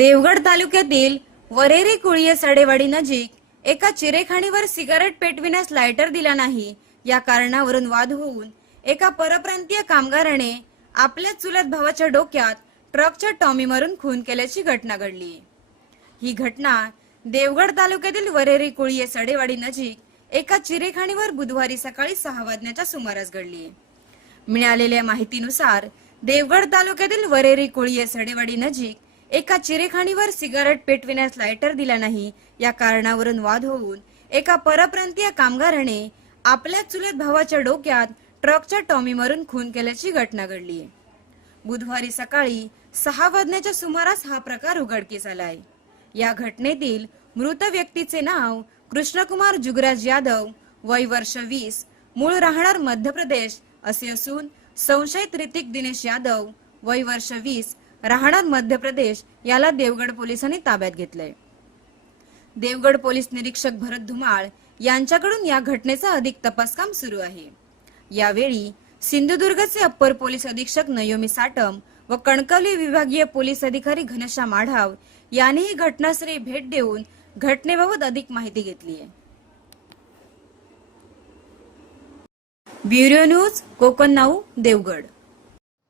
देवगड तालुक्यातील वरेरी कुळिये सडेवाडी नजीक एका चिरेखाणीवर सिगारेट पेटविण्यास लायटर दिला नाही. या कारणावरून वाद होऊन एका परप्रांतीय कामगाराने आपल्या चुलत भावाच्या डोक्यात ट्रकच्या टॉमी मारून खून केल्याची घटना घडली. ही घटना देवगड तालुक्यातील वरेरी कुळिये सडेवाडी नजीक एका चिरेखाणीवर बुधवारी सकाळी सहा वाजण्याच्या सुमारास घडली. मिळालेल्या माहितीनुसार देवगड तालुक्यातील वरेरी कुळिये सडेवाडी नजीक एका चिरेखाणीवर सिगारेट पेटविण्यास लायटर दिला नाही. या कारणावरून वाद होऊन एका परप्रांतीय कामगाराने आपल्या चुलत भावाच्या डोक्यात ट्रकच्या टॉमी मारून खून केल्याची घटना घडली. बुधवारी सकाळी सहा वाजण्याच्या सुमारास हा प्रकार उघडकीस आलाय. या घटनेतील मृत व्यक्तीचे नाव कृष्णकुमार जुगराज यादव वय वर्ष वीस मूळ राहणार मध्य प्रदेश असे असून संशयित ऋतिक दिनेश यादव वय वर्ष वीस राहणार मध्य प्रदेश याला देवगड पोलिसांनी ताब्यात घेतलंय. देवगड पोलीस निरीक्षक भरत धुमाळ यांच्याकडून या घटनेचा अधिक तपास काम सुरू आहे. यावेळी सिंधुदुर्गचे अप्पर पोलीस अधीक्षक नयोमी साटम व कणकवली विभागीय पोलीस अधिकारी घनश्याम आढाव यांनीही घटनास्थळी भेट देऊन घटनेबाबत अधिक माहिती घेतली आहे. Bureau news Konkan now Devgad.